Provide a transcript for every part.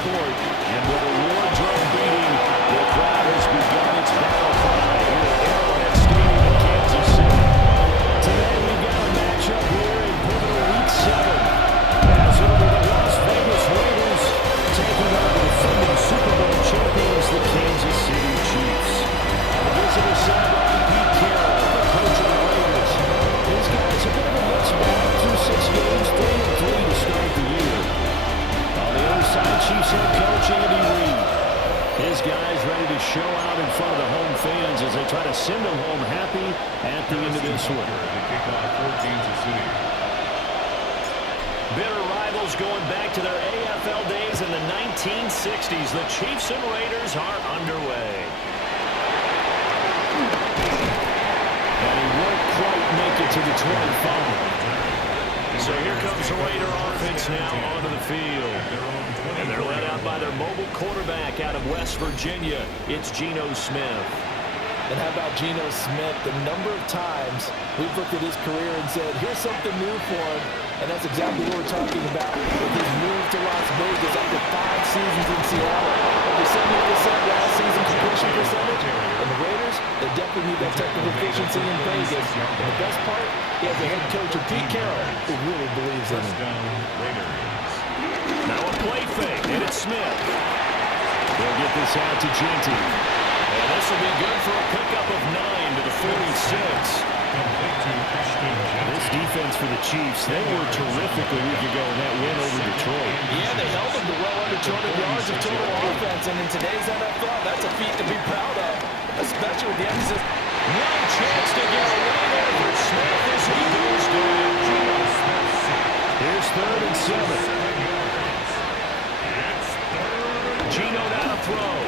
sport. And with a wardrobe beating, the crowd has begun its battle cry here at Arrowhead Stadium in Kansas City. Today we've got a matchup here in pivotal Week 7. As it'll be the Las Vegas Raiders taking on the defending Super Bowl champions, the Kansas City Chiefs. On the visitor sideline, Pete Carroll, the coach of the Raiders. These guys have been in a mixed bag through 6 games, 3-3 to start the year. On the other side, Chiefs head coach Andy Reid. His guys ready to show out in front of the home fans as they try to send them home happy at the end of this one. Bitter rivals going back to their AFL days in the 1960s. The Chiefs and Raiders are underway. And he won't quite make it to the 25. So here comes the Raider offense now onto the field. And they're led out by their mobile quarterback out of West Virginia. It's Geno Smith. And how about Geno Smith? The number of times we've looked at his career and said, here's something new for him. And that's exactly what we're talking about with his move to Las Vegas after 5 seasons in Seattle. Over 70% last season completion percentage. And the Raiders, they definitely need that type of efficiency in Vegas. And the best part, he has a head coach of Pete Carroll who really believes in him. Now a play fake, and it's Smith. They'll get this out to Genty. And this will be good for a pickup of 9 to the 46. This defense for the Chiefs, they were terrific a week ago in that win over Detroit. Yeah, they held them to well under 200 yards of total offense, and in today's NFL, that's a feat to be proud of, especially with the emphasis. One chance to get away there for Smith as he goes down. Here's 3rd and 7. Geno now to throw.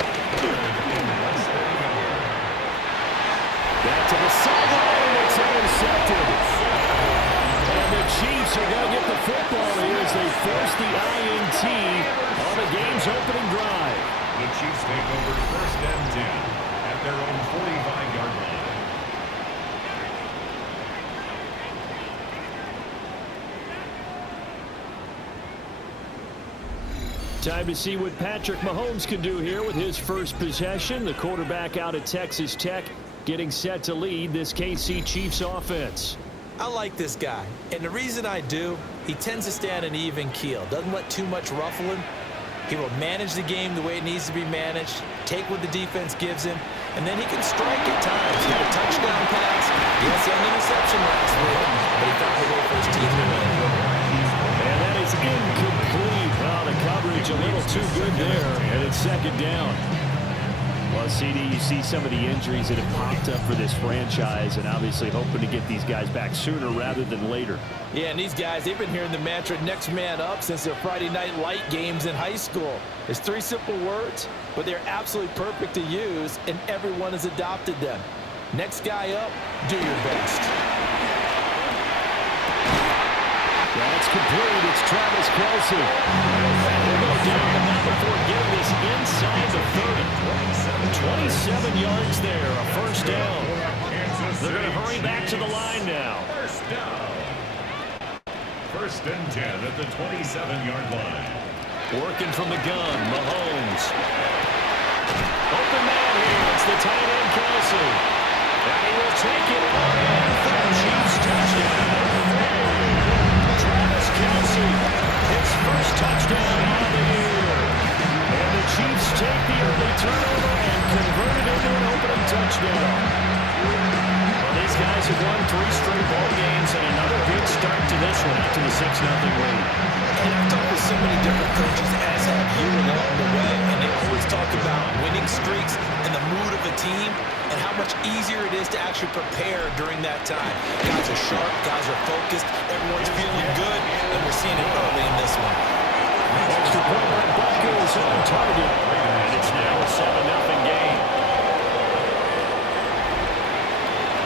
Back to the sideline, and it's intercepted. And the Chiefs are going to get the football here as they force the INT on the game's opening drive. The Chiefs take over 1st and 10 at their own 45-yard line. Time to see what Patrick Mahomes can do here with his first possession. The quarterback out of Texas Tech getting set to lead this KC Chiefs offense. I like this guy, and the reason I do, he tends to stay on an even keel. Doesn't let too much ruffle him. He will manage the game the way it needs to be managed, take what the defense gives him, and then he can strike at times. He had a touchdown pass. Yes, he had an interception last week, but he found a way for his team to win. And that is incomplete. Well, the coverage a little too good there, and it's 2nd down. Well, CD, you see some of the injuries that have popped up for this franchise, and obviously hoping to get these guys back sooner rather than later. Yeah, and these guys, they've been hearing the mantra next man up since their Friday night light games in high school. It's 3 simple words, but they're absolutely perfect to use, and everyone has adopted them. Next guy up, do your best. That's complete. It's Travis Kelce. We'll go down the map before getting this inside the 30. 27 yards there, a 1st down. They're going to hurry back to the line now. 1st down. 1st and 10 at the 27-yard line. Working from the gun, Mahomes. Open man here. It's the tight end, Kelce. And he will take it on in for the Chiefs touchdown. Travis Kelce, his first touchdown on the year. And the Chiefs take the early turnover and convert it into an opening touchdown. Well, these guys have won 3 straight ball games and another good start to this one after the 6-0 lead. And I've talked with so many different coaches, as have you along the way, and they always talk about winning streaks and the mood of the team and how much easier it is to actually prepare during that time. Guys are sharp, guys are focused, everyone's feeling good, and we're seeing it early in this one. Extra point by Butker is on target, and it's now a 7-0 game.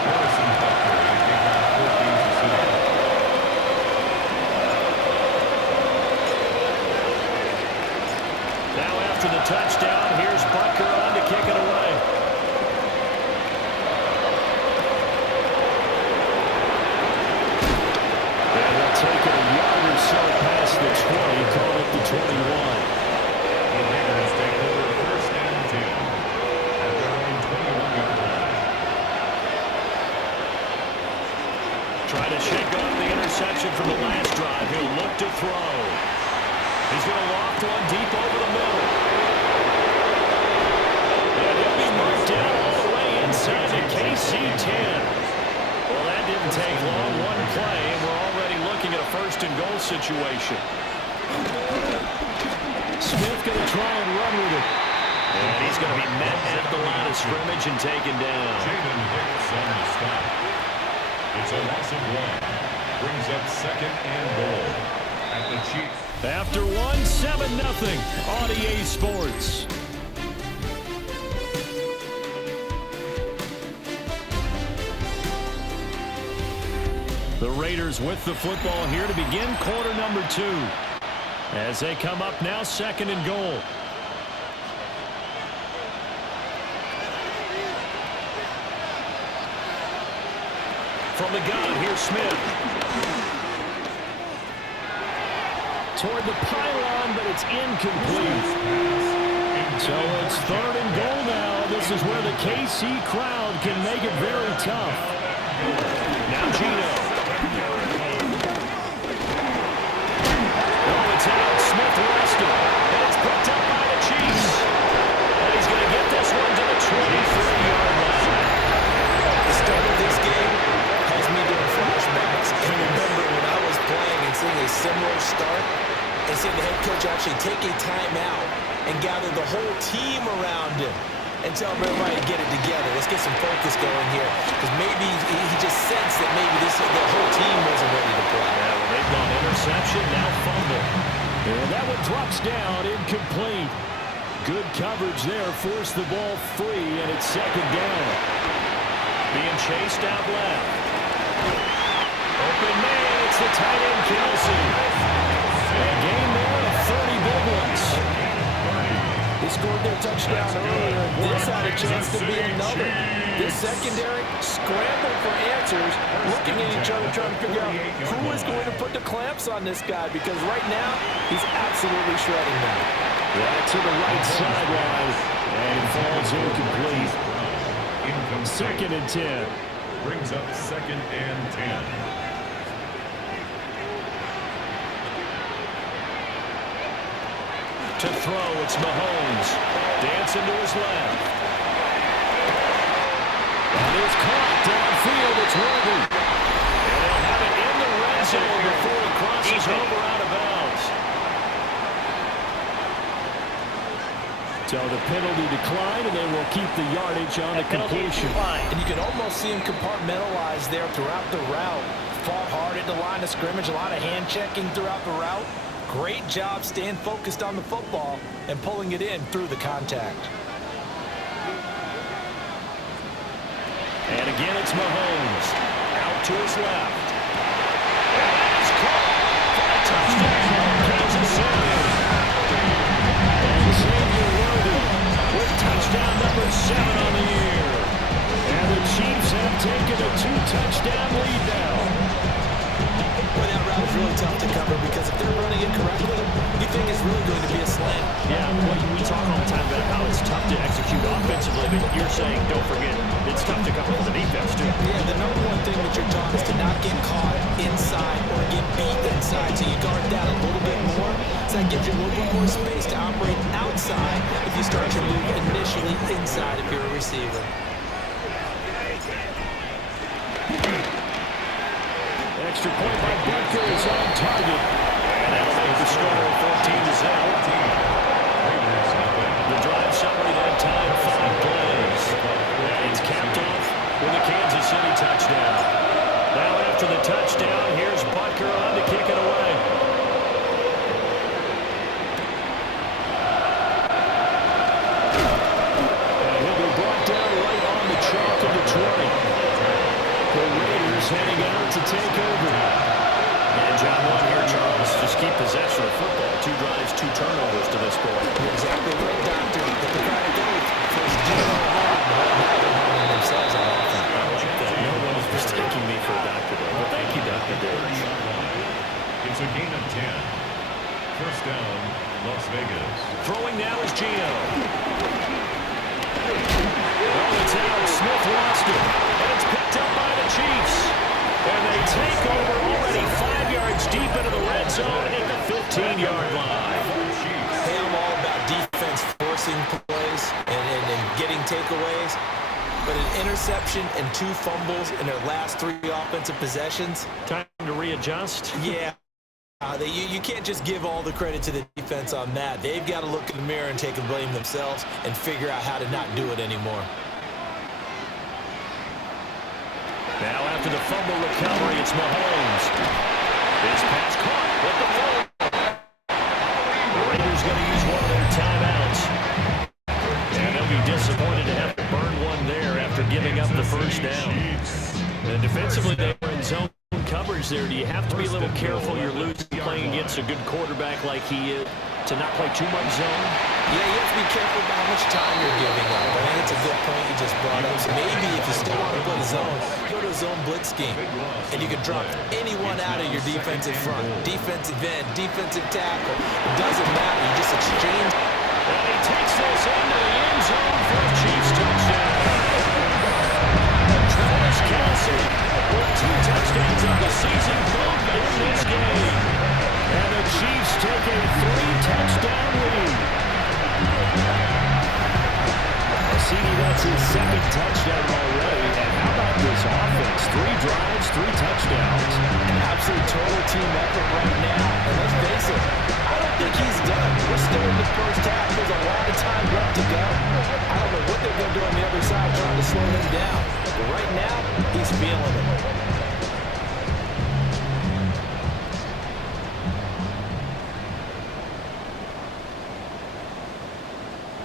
Harrison Butker to take on 14 to 7. Now after the touchdown, here's Butker on to kick it away. And they'll take it a yard or so past the 20, call it the 21. shake off the interception from the last drive. He'll look to throw. He's going to loft one deep over the middle. And he'll be marked down all the way inside the KC 10. Well, that didn't take long. One play, and we're already looking at a first-and-goal situation. Smith going to try and run with it. And he's going to be met at the line of scrimmage and taken down. Jaden Hicks on the stop. It's a loss of 1. Brings up second and goal at the Chiefs. After 1, 7-0 on EA Sports. The Raiders with the football here to begin quarter number 2. As they come up now, second and goal. From the gun, here's Smith. Toward the pylon, but it's incomplete. So it's third and goal now. This is where the KC crowd can make it very tough. Now Gino. Oh, it's out. Smith arrested. And it's picked up by the Chiefs. And he's going to get this one to the 23-yard line. The start of this game has me doing flashbacks. And remember when I was playing and seeing a similar start and seeing the head coach actually take a timeout and gather the whole team around him and tell everybody to get it together. Let's get some focus going here. Because maybe he just sensed that maybe the whole team wasn't ready to play. Yeah, well, they've gone interception, now fumble. And that one drops down, incomplete. Good coverage there, forced the ball free, and it's second down. Being chased out left. Open man, it's the tight end, Kelsey. And game there of 30 big ones. They scored their touchdown earlier, and this had a chance to be another. This secondary scrambled for answers, looking at each other, trying to figure out who is going to put the clamps on this guy, because right now, he's absolutely shredding them. Right to the right sideline, and falls incomplete. Second and 10. Brings up second and 10. To throw, it's Mahomes. Dancing to his left. That is caught downfield. It's Worthy. And they'll have it in the red zone before it crosses over out of bounds. So the penalty declined, and they will keep the yardage on the completion. And you can almost see him compartmentalize there throughout the route. Fought hard at the line of scrimmage, a lot of hand checking throughout the route. Great job staying focused on the football and pulling it in through the contact. And again, it's Mahomes. Out to his left. And that is caught for a touchdown, Kansas City. And Xavier Worthy with touchdown number 7 on the year. And the Chiefs have taken a 2-touchdown lead now. Well, that route is really tough to cover because if they're running it correctly, you think it's really going to be a slant. Yeah, well, we talk all the time about how it's tough to execute offensively, but you're saying, don't forget, it's tough to cover for the defense, too. Yeah, the number one thing that you're taught is to not get caught inside or get beat inside. So you guard that a little bit more. So that gives you a little bit more space to operate outside if you start your move initially inside if you're a receiver. Extra point by Butker is on target. And that'll make the score 14-0. The drive summary that time, 5 plays. It's capped off with a Kansas City touchdown. Now after the touchdown, here's Butker on to kick it away. And he'll be brought down right on the chalk of the 20. The Raiders heading out to take over. And John, one here, Charles, just keep possession of football. 2 drives, 2 turnovers to this point. You're exactly right, Doctor. But the kind of thing, first themselves on offense. I like that. No one is mistaking me for a doctor, though. Well, thank you, Dr. Dave. It's a gain of 10. First down, Las Vegas. Throwing now is Gino. Oh, it's out. Smith lost it. And it's picked up by the Chiefs. And they take over but an interception and 2 fumbles in their last 3 offensive possessions. Time to readjust. Yeah. You can't just give all the credit to the defense on that. They've got to look in the mirror and take the blame themselves and figure out how to not do it anymore. Now after the fumble recovery, it's Mahomes. This pass caught with the fumble. The Raiders going to use one of their timeouts. And they'll be disappointed to have to burn one there after giving up the first down. And defensively, they were in zone coverage there. Do you have to be a little careful you're losing playing against a good quarterback like he is to not play too much zone? Yeah, you have to be careful about how much time you're giving up. I think it's a good point you just brought up. So maybe if you still want to play the zone, go to a zone blitz scheme. And you can drop anyone out of your defensive front. Defensive end, defensive tackle. It doesn't matter. You just exchange. And he takes this into the end zone for a Chiefs touchdown. Travis Kelce with 2 touchdowns of the season, both in this game. And the Chiefs take a 3-touchdown lead. CD, that's his 2nd touchdown already. And how about this offense? 3 drives, 3 touchdowns. An absolute total team effort right now. And let's face it, I don't think he's done. We're still in the first half. There's a lot of time left to go. I don't know what they're going to do on the other side trying to slow him down. But right now, he's feeling it.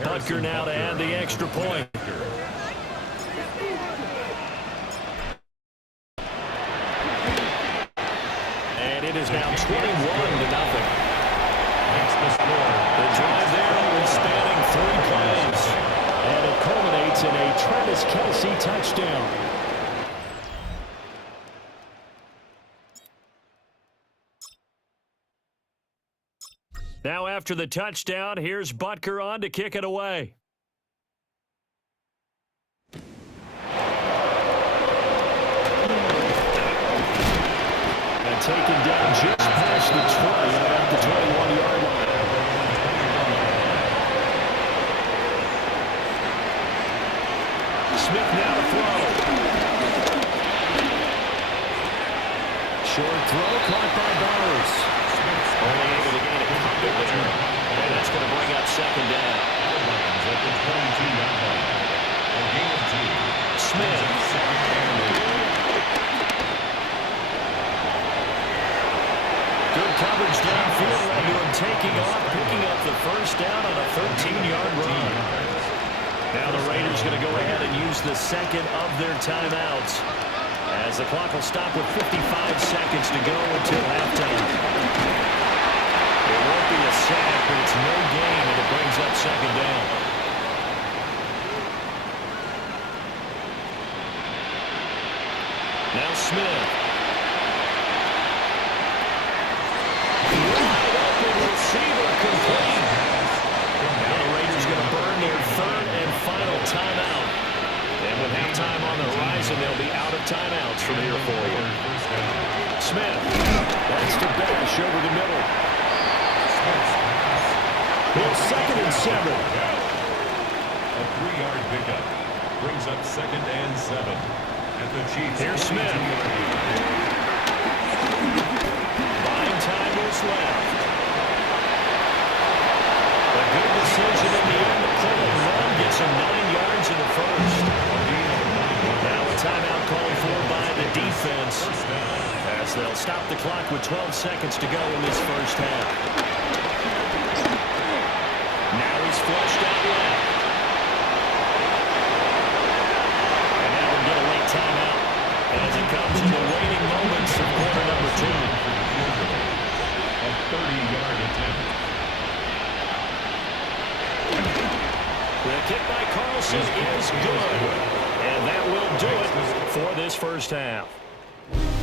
Butker now to add the extra point. And it is now 21-0. The drive there only spanning 3 plays. And it culminates in a Travis Kelce touchdown. Now after the touchdown, here's Butker on to kick it away. And taken down just past the 20, about the 21-yard line. Smith now to throw. Short throw caught by Bowers. Only able to gain a couple there. And that's going to bring up 2nd down. Smith. Good coverage downfield. Led to him taking off, picking up the 1st down on a 13-yard run. Now the Raiders going to go ahead and use the 2nd of their timeouts, as the clock will stop with 55 seconds to go until halftime. It won't be a sack, but it's no gain, and it brings up 2nd down. Now Smith. Wide open receiver complete. Now the Raiders going to burn their 3rd and final timeout. And with halftime on the horizon, they'll be out of timeouts from here forward. Smith. That's to Bash over the middle. Here's 2nd and 7. A 3-yard pickup brings up 2nd and 7. At the Chiefs. Here's Smith. Buying time was left. A good decision in the end to pull and run. Gets him 9 yards in the 1st. Now a timeout called for by the defense, as they'll stop the clock with 12 seconds to go in this 1st half. Now he's flushed out left. And now we'll get a late timeout as it comes in the waning moments of quarter number 2. A 30-yard attempt. The kick by Carlson is good. And that will do it for this 1st half.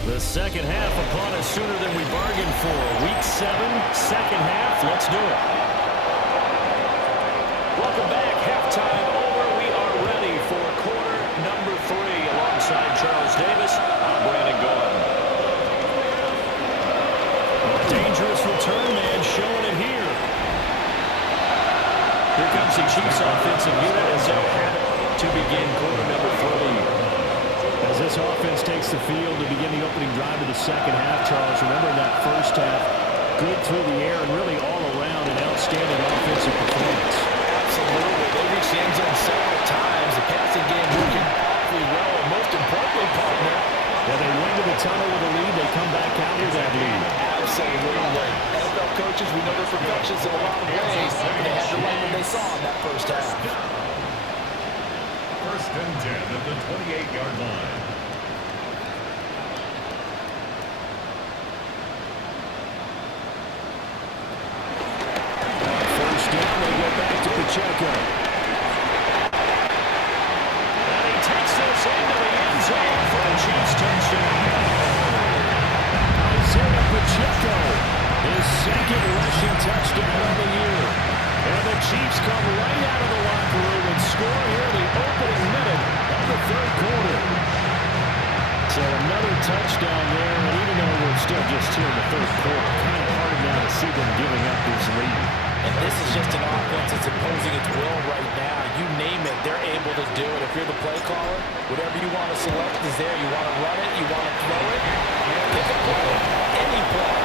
The 2nd half upon us sooner than we bargained for. Week 7, 2nd half. Let's do it. Welcome back. Halftime over. We are ready for quarter number 3. Alongside Charles Davis, I'm Brandon Gordon. A dangerous return man showing it here. Here comes the Chiefs offensive unit as they'll have it to begin quarter number 3. offense takes the field to begin the opening drive of the second half, Charles. Remember that first half, good through the air and really all around an outstanding offensive performance. Absolutely. They reached the end zone several times. The passing game working awfully well. And most importantly, partner, they went to the tunnel with a lead. They come back out with that lead. Absolutely. NFL coaches, we know they're perfectionists in a lot of ways. They had to like what they saw in that first half. First and 10 at the 28-yard line. First down, they go back to Pacheco. And he takes this into the end zone for a Chiefs touchdown. Isaiah Pacheco, his second rushing touchdown of the year. And the Chiefs come right out of the locker room and score here in the opening minute of the third quarter. So another touchdown there, and even though we're still just here in the third quarter, kind of hard now to see them giving up this lead. And this is just an offense that's imposing its will right now. You name it, they're able to do it. If you're the play caller, whatever you want to select is there. You want to run it, you want to throw it, pick a play, any play.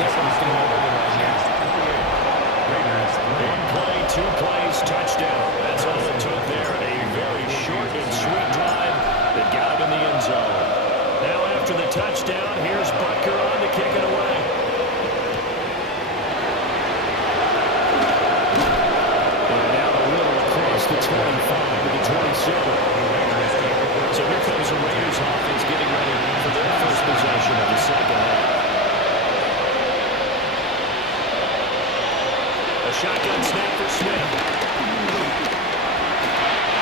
They're rocking and rolling right now. One play, two plays, touchdown. That's all it took there. A very short and sweet drive that got him in the end zone. Now after the touchdown, here's Butker on to kick it away. And now a little across the 25 to the 27. So here comes the Raiders offense getting ready for their first possession of the second half. A shotgun snap for Smith.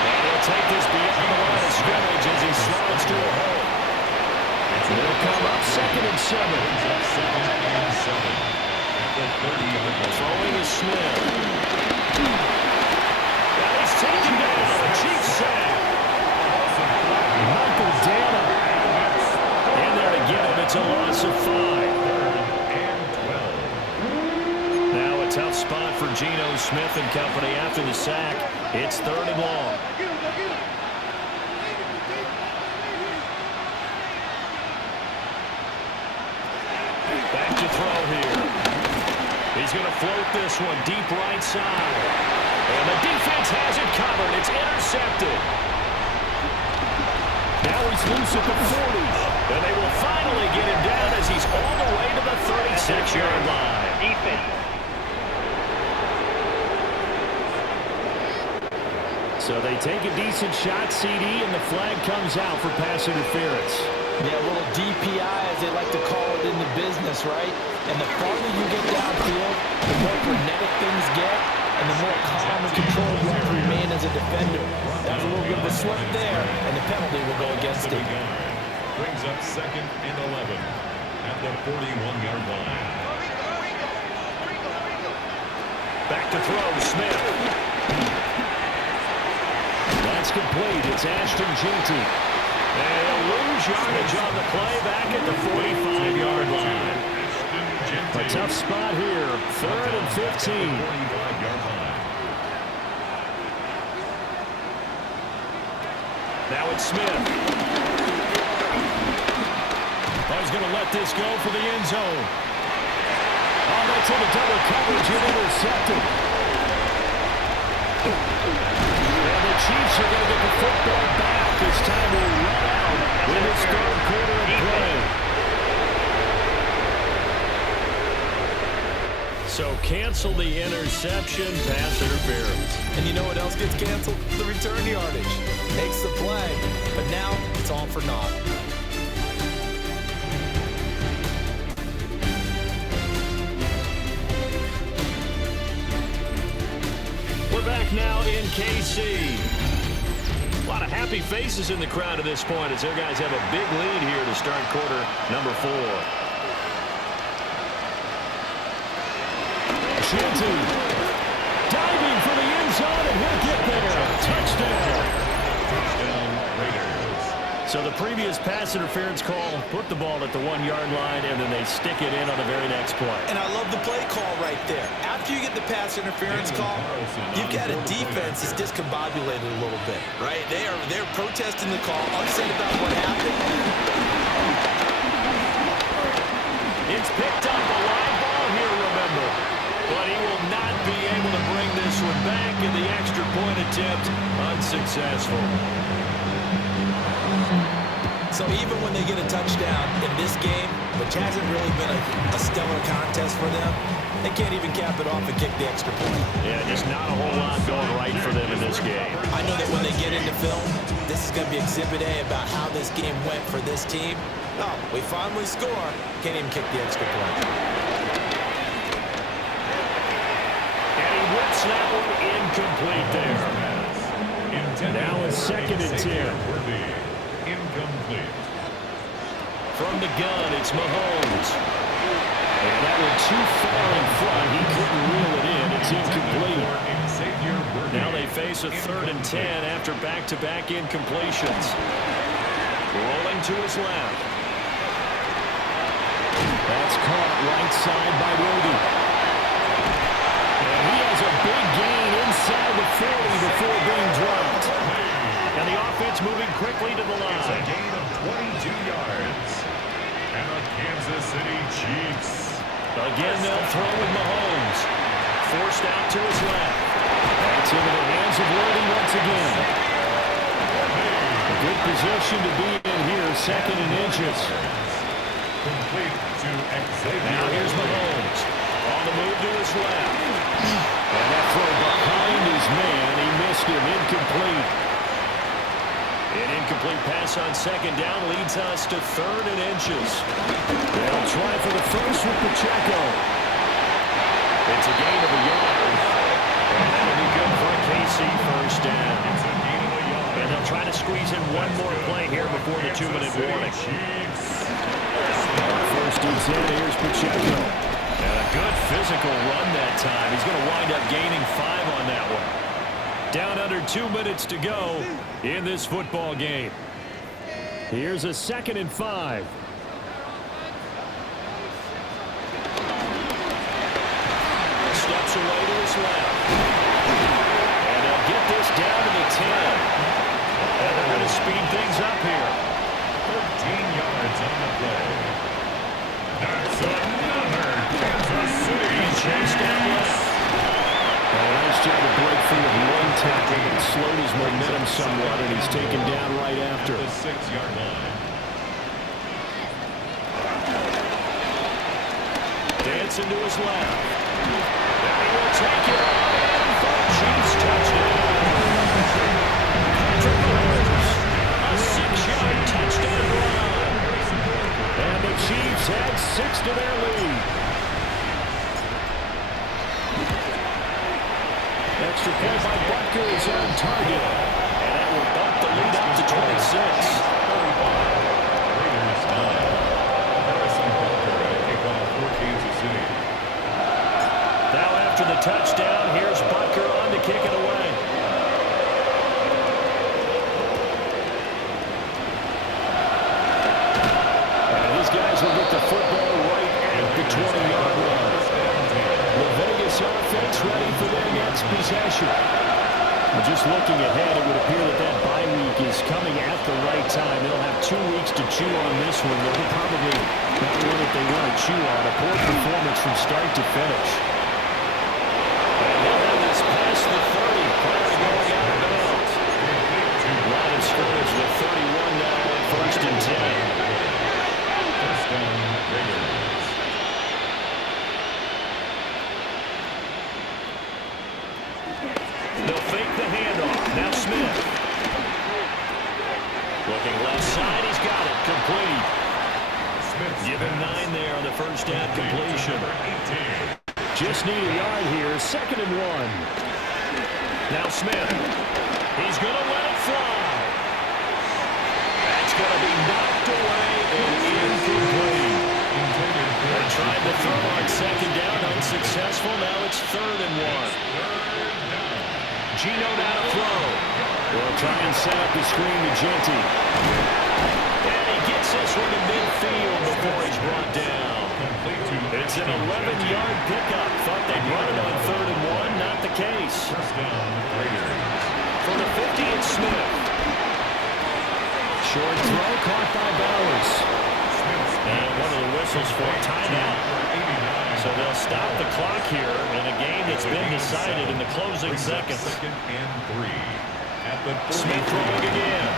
And he'll take this beyond the line of scrimmage as he slides to a hole. They'll come up second and 7. Throwing is Smith. And he's taken down. The Chiefs sack. Michael Dana in there to get him. It's a loss of 5. Tough spot for Geno Smith and company after the sack. It's 3rd and long. Back to throw here. He's going to float this one deep right side. And the defense has it covered. It's intercepted. Now he's loose at the 40. And they will finally get him down as he's all the way to the 36-yard line. Defense. So they take a decent shot, CD, and the flag comes out for pass interference. Yeah, a little DPI, as they like to call it in the business, right? And the farther you get downfield, the more frenetic things get, and the more calm and controlled you have to remain as a defender. That's a little bit of a slip there, and the penalty will go against him. Brings up 2nd and 11 at the 41-yard line. Back to throw, Smith. That's complete. It's Ashton Jeanty. And he'll lose yardage on the play back at the 45-yard line. A tough spot here. 3rd and 15. Now it's Smith. Oh, he's going to let this go for the end zone. Oh, that's in the double coverage and intercepted. The Chiefs are going to get the football back as time will run out in this third quarter of play. So cancel the interception, pass interference. And you know what else gets canceled? The return yardage. Makes the play, but now it's all for naught. We're back now in KC. A lot of happy faces in the crowd at this point as their guys have a big lead here to start quarter number 4. Shanty diving for the end zone, and he'll get there. Touchdown. Touchdown, Raiders. So the previous pass interference call put the ball at the 1-yard line, and then they stick it in on the very next play. And I love the play call right there. After you get the pass interference call, you've got a defense that's discombobulated a little bit, right? They're protesting the call, upset about what happened. It's picked up, a live ball here, remember. But he will not be able to bring this one back, and the extra point attempt unsuccessful. So even when they get a touchdown in this game, which hasn't really been a stellar contest for them, they can't even cap it off and kick the extra point. Yeah, just not a whole lot going right for them in this game. I know that when they get into film, this is going to be Exhibit A about how this game went for this team. Oh, we finally score. Can't even kick the extra point. And he whips that one incomplete there. Now it's 2nd and 10. Incomplete. From the gun, it's Mahomes. And that one too far in front. He couldn't reel it in. It's incomplete. Now they face a 3rd and 10 after back-to-back incompletions. Rolling to his left. That's caught right side by Roby. And he has a big gain inside the 40 before being dropped. And the offense moving quickly to the line. It's a gain of 22 yards. And the Kansas City Chiefs. Again, they'll throw with Mahomes. Forced out to his left. That's into the hands of Worthy once again. A good position to be in here, 2nd and inches. Complete to Xavier. Now here's Mahomes. On the move to his left. And that throw behind his man, he missed him, incomplete. An incomplete pass on 2nd down leads us to 3rd and inches. They'll try for the first with Pacheco. It's a gain of a yard. And that'll be good for a KC first down. And they'll try to squeeze in one more play here before the 2-minute warning. First and 10, here's Pacheco. And a good physical run that time. He's going to wind up gaining 5 on that one. Down under 2 minutes to go in this football game. Here's a 2nd and 5. Steps away to his left. And they'll get this down to the 10. And they're going to speed things up here. 13 yards on the play. That's another Kansas City Chase down left. Nice job to break free of one tackle and slowed his momentum somewhat, and he's taken down right after. The 6-yard line. Dancing to his left. And he will take it on for a Chiefs touchdown. A 6-yard touchdown run. And the Chiefs add 6 to their lead. Extra point by Butker is on target. And that will bump the lead up to 26. Raiders 9. Harrison Butker at kickoff for Kansas City. Now after the touchdown, here's Butker on to kick it away. And these guys will get the football right at the 20-yard line. The Vegas offense ready for their next possession. Well, just looking ahead, it would appear that bye week is coming at the right time. They'll have 2 weeks to chew on this one. They'll probably not one that they want to chew on. A poor performance from start to finish. And they'll have this past the 30. Prior to going out of bounds. Line of scrimmage with 31 now on 1st and 10. First down, Raiders. They'll fake the handoff. Now Smith. Looking left side. He's got it. Complete. Give him 9 there on the first down completion. Just need a yard here. 2nd and 1. Now Smith. He's going to let it fly. That's going to be knocked away and incomplete. They tried to throw on 2nd down. Unsuccessful. Now it's 3rd and 1. Geno now to throw. They'll try and set up the screen to Genty. brought down. Complete to It's an 11-yard pickup. Thought they'd run it on 3rd and 1. Not the case. First down, Raiders. For the 50, it's Smith. Short throw caught by Bowers. And one of the whistles for a timeout. So they'll stop the clock here in a game that's been decided in the closing seconds. Second and 3. At the Smith throwing again.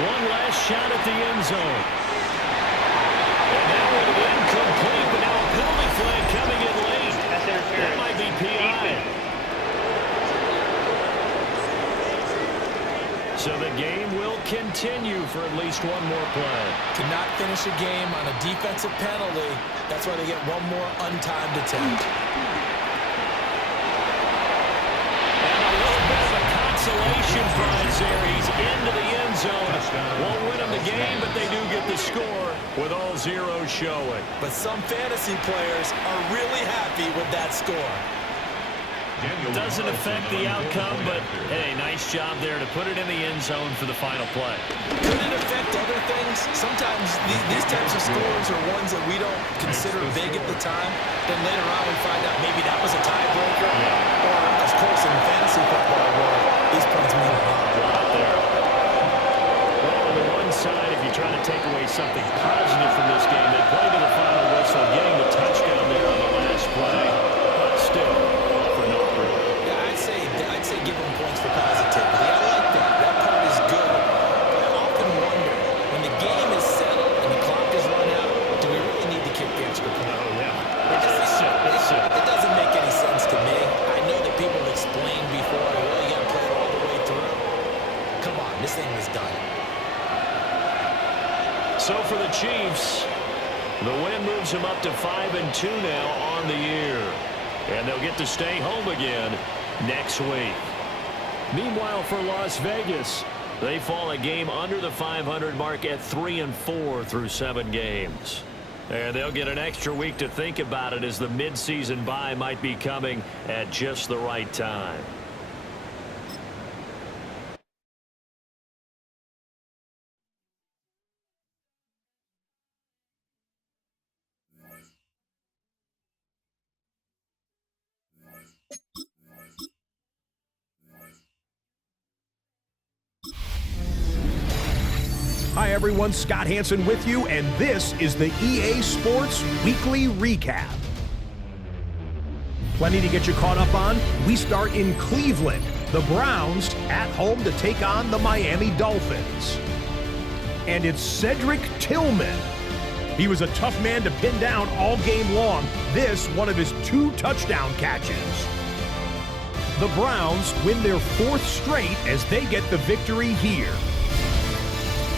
One last shot at the end zone. And that would have been incomplete, but now a penalty flag coming in late. That might be PI. So the game will continue for at least one more play. To not finish a game on a defensive penalty, that's why they get one more untimed attempt. And a little bit of a consolation prize there. He's into the end zone. Won't win them the game, but they do get the score with all zeros showing. But some fantasy players are really happy with that score. Doesn't affect the outcome, but hey, nice job there to put it in the end zone for the final play. Could it affect other things? Sometimes these types of scores are ones that we don't consider big at the time. Then later on we find out maybe that was a tiebreaker. Or, of course, in fantasy football world, these points mean a lot there. Well, on the one side, if you're trying to take away something positive from this game, they play to the final whistle, getting the touchdown there on the last play. But still, I'd say give them points for positivity. I like that. That part is good. But I often wonder, when the game is settled and the clock is run out, do we really need to kick the extra point? Oh, yeah. It doesn't make any sense to me. I know that people have explained before, you got to play it all the way through. Come on, this thing is done. So for the Chiefs, the win moves them up to 5-2 now on the year. And they'll get to stay home again next week. Meanwhile, for Las Vegas, they fall a game under the 500 mark at 3-4 through 7 games. And they'll get an extra week to think about it, as the midseason bye might be coming at just the right time. Hi everyone, Scott Hansen with you, and this is the EA Sports Weekly Recap. Plenty to get you caught up on. We start in Cleveland. The Browns at home to take on the Miami Dolphins. And it's Cedric Tillman. He was a tough man to pin down all game long. This, one of his 2 touchdown catches. The Browns win their 4th straight as they get the victory here.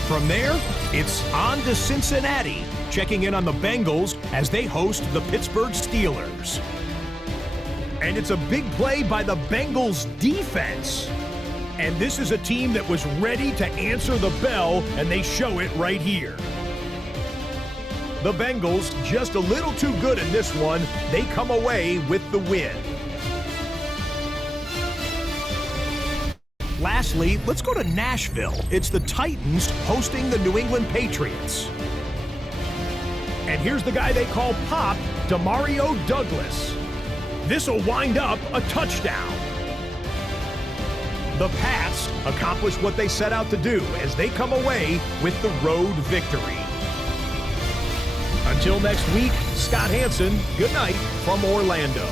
From there, it's on to Cincinnati, checking in on the Bengals as they host the Pittsburgh Steelers. And it's a big play by the Bengals defense. And this is a team that was ready to answer the bell, and they show it right here. The Bengals just a little too good in this one. They come away with the win. Lastly, let's go to Nashville. It's the Titans hosting the New England Patriots. And here's the guy they call Pop, Demario Douglas. This'll wind up a touchdown. The Pats accomplish what they set out to do as they come away with the road victory. Until next week, Scott Hansen, good night from Orlando.